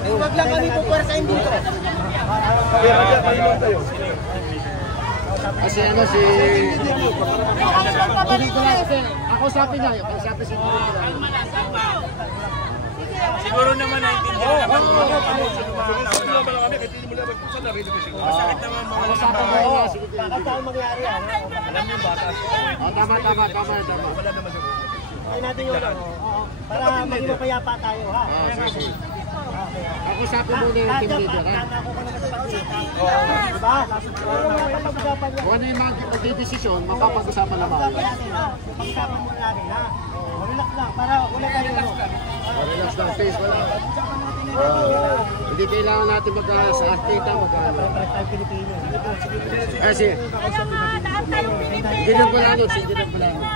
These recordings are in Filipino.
Huwag lang kami pupwersahin dito. Kasi ano si... Ako sabi niya, ako sabi si siguro naman naintindihan naman mo. Masakit naman mawala ng bahay. Bakit tayo mangyari yan? Alam niyo batas. Tama. Wala naman siguro. Kaya natin yun. Para maging mapayapa tayo, ha? sige. Ako sabi muna yung team leader, ha? Diba? Kung ano yung magdidesisyon, mapapag-usapan naman. Pag-usapan muna natin, ha? Relax lang, para wala tayo. Relax lang, face, wala. Hindi kailangan natin sa artita, mag-ano. Kasi, hindi lang pala nun, hindi lang pala nun.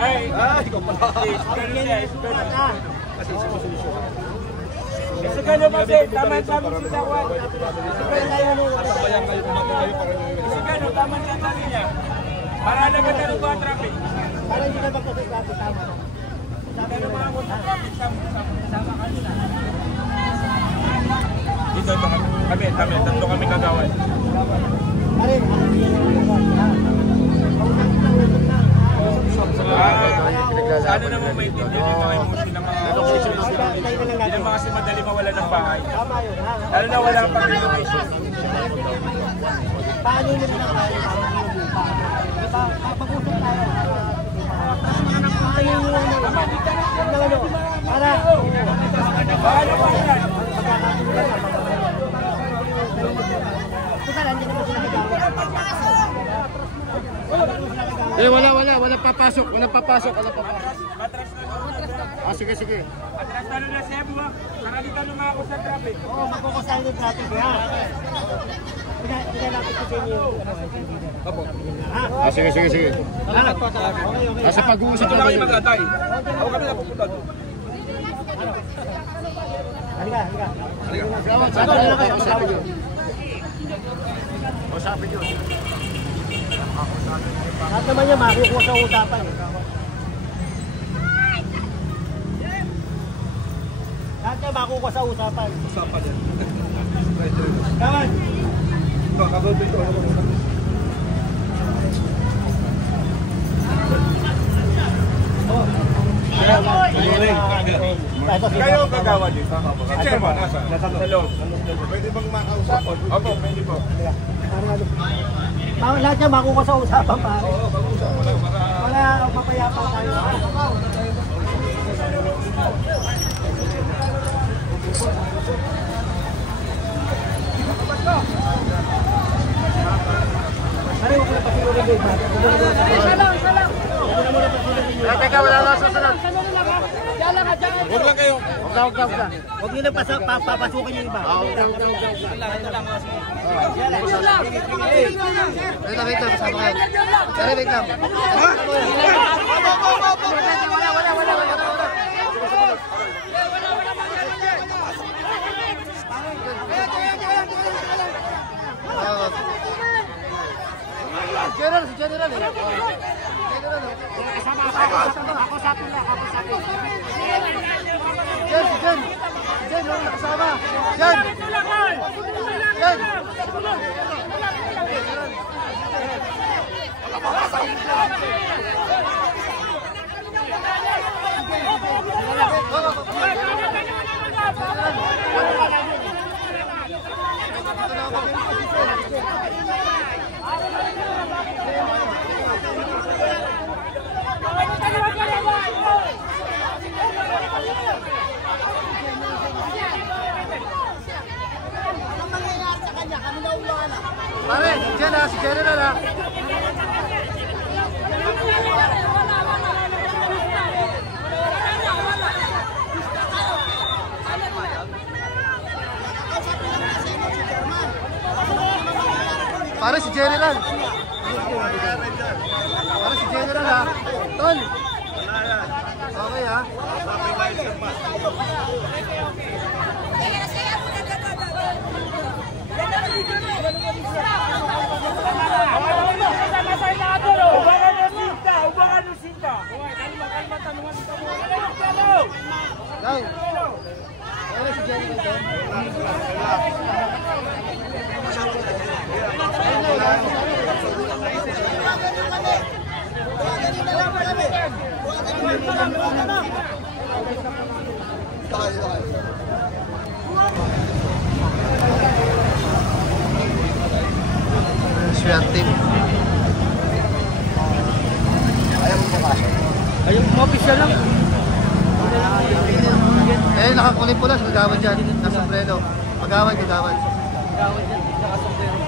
Ay, ikaw pala. Kasi gano'n kasi, tama sabi si Sawan. Kasi gano'n, tama sabi niya. Para naman na rin ang traffic. Para hindi na magkasasasi, tama. Sabi na mga ako, sama kanila. Dito, kami, tatlo kami kagawan. Karin, sana naman maintindihan yung mga emotion ng mga location. Hindi naman kasi madali mawala ng bahay. Lalo na wala pang renovation. paano nyo na tayo? Diba, kapag-usap tayo. Para walang papasok. Sige. Atras na na siya mo. Karalitan naman ako sa traffic. Oo, magkukusahin yung traffic ha. Pinalapit ko sa inyo. Opo. Sige. Sa pag-uusap ito lang kayo mag-atay. Ako kami na pupunta doon. Halika. Usapin nyo. Lahat naman niya makukuha sa usapan. Lahat niya makukuha sa usapan. Usapan yan. Kawan! Ito, kagoto ito. Kayo ang kagawa dito? Si Chairman, nasa? Sa loob. Pwede bang makausap? Opo, pwede po. Lahat niya makukuha sa usapan pare. Oo, pag-usap mo lang para... Wala, mapayapa tayo. Pare, huwag na pasilugin din. Isa lang. Teka, wala lang susunod. Huwag lang kayo. Huwag ka. Huwag nyo na papasukin yung iba. Huwag lang. Wait lang, sama kayo. Wait lang. General. Ako sabi niya. Jen, nakasama. Jen. Pare, si General ha. Pare si General ha. Tol. Okay ha. Ubangan ng sinta. Kalma, tanungan dito mo. official lang. Eh, nakakulay pula, magawad dyan. Nasa preno. Magawad. Gawad yan, nakasombrero.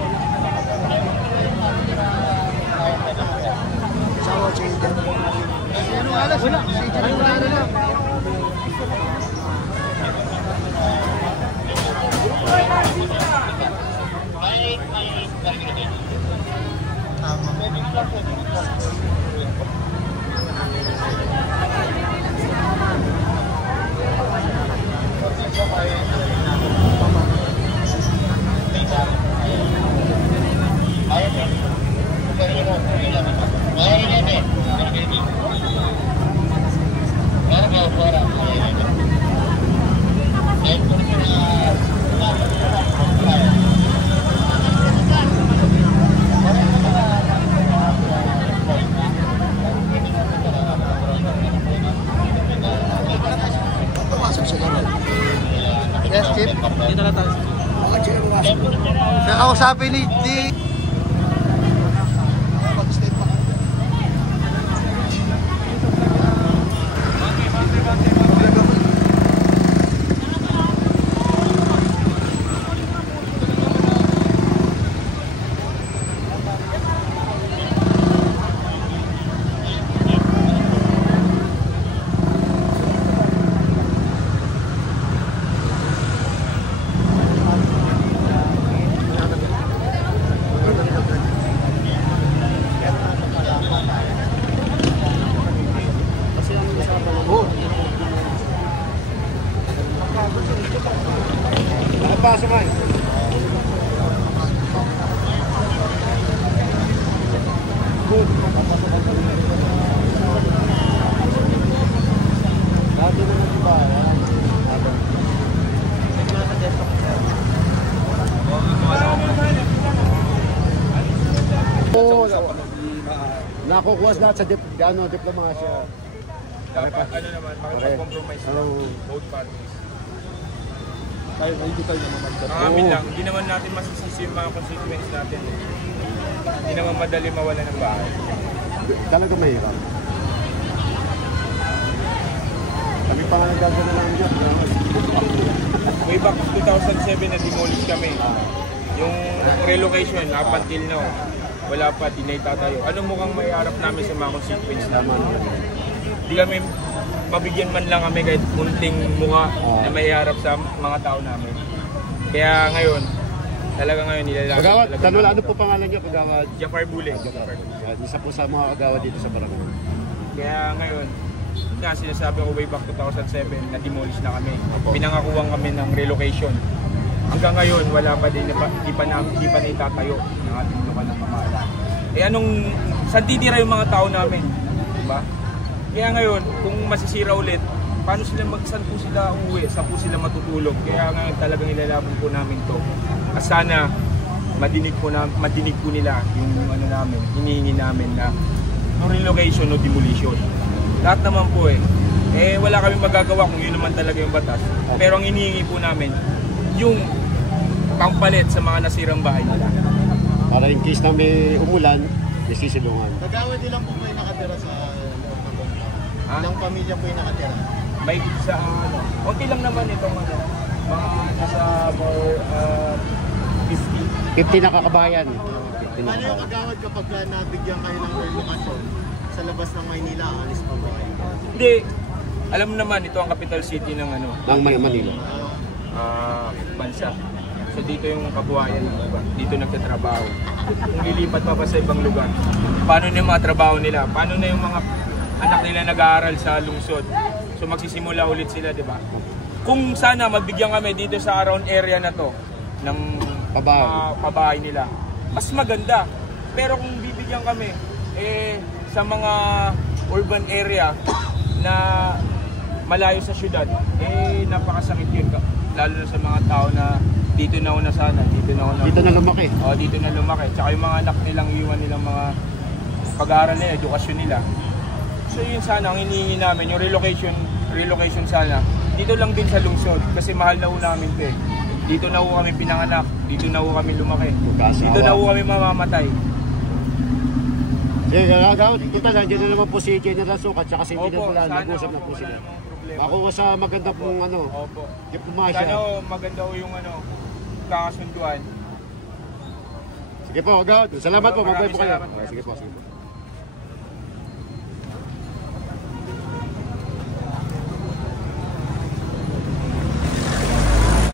Sawa, change din. Ano alas? Wala. Ano lang. Yes, Chip. Dito na tayo. Nakausapin ni Pasok ay. Nakukuha lahat sa diplomasya. Dapat ano naman, makipag-compromise both parties. Tayo, medical naman. Ang amin lang, hindi naman natin masisisi yung mga constituents natin. Hindi naman madali mawala ng bahay. Talaga mahirap. Kami pa nga nagagana lang dyan. Way back 2007 na demolish kami. Yung relocation, up until now, wala pa, di na itatayo. Ano mukhang may harap namin sa mga constituents naman? Hindi kami mabigyan man lang kami kahit munting mukha na may harap sa mga tao namin. Kaya ngayon, talaga ngayon nilalagay. Pagawad, tanong ano po pangalan niya? Pagawad? Jafar Bule. Isa po sa mga kagawad dito sa barangay. Kaya ngayon, nga sinasabi ko way back 2007 na demolish na kami. Pinangakuhan kami ng relocation. Hanggang ngayon, wala pa din, di pa na itatayo ng ating lupa ng pamahalaan. Eh saan titira yung mga tao namin? Diba? Kaya ngayon, kung masisira ulit, paano saan po sila uuwi? Saan po sila matutulog? Kaya ngayon talagang ilalaban po namin to. At sana madinig po nila yung ano namin, hinihingi namin na no relocation o demolition. Lahat naman po wala kami magagawa kung yun naman talaga yung batas. Pero ang hinihingi po namin, yung pangpalit sa mga nasirang bahay nila. Para in case na may umulan, may sisilungan. Kagawad din lang po kayo nakatira sa ilang pamilya po yung nakatira? May sa konti lang naman itong mga nasa more 50 na kakabayan. Paano yung kagawad kapag nabigyan kayo ng relokasyon sa labas ng Maynila, alis pa ba kayo? Hindi. Alam mo naman, ito ang capital city ng Ng Manila. Bansa. So dito yung kabuhayan, diba? Dito nagtatrabaho. Kung lilipat pa sa ibang lugar, paano na yung mga trabaho nila? Paano na yung mga anak nila nag-aaral sa lungsod? So magsisimula ulit sila, di ba? Kung sana mabigyan kami dito sa around area na to ng pabahay nila, mas maganda. Pero kung bibigyan kami sa mga urban area na malayo sa syudad, napakasakit yun. Lalo na sa mga tao na dito na una sana, dito na lumaki. Dito na lumaki. Tsaka yung mga anak nilang iwan nilang mga pag-aaral nila, edukasyon nila. So yun sana ang hinihingi namin, yung relocation sana. Dito lang din sa lungsod kasi mahal na ho namin ito Dito na ho kami pinanganak, dito na ho kami lumaki. Dito na ho kami mamamatay. gagawin. Ito na, dyan na naman po si General Sukat, tsaka si Engineer Opo, Bulan, sana nag-usap na po wala sila. namang problema. Ako sa maganda pong Opo. diplomasya. Sana maganda ho yung kakasunduan. Sige po, Agad. Salamat po, magbay po kayo. Maraming salamat. Sige po, sige po.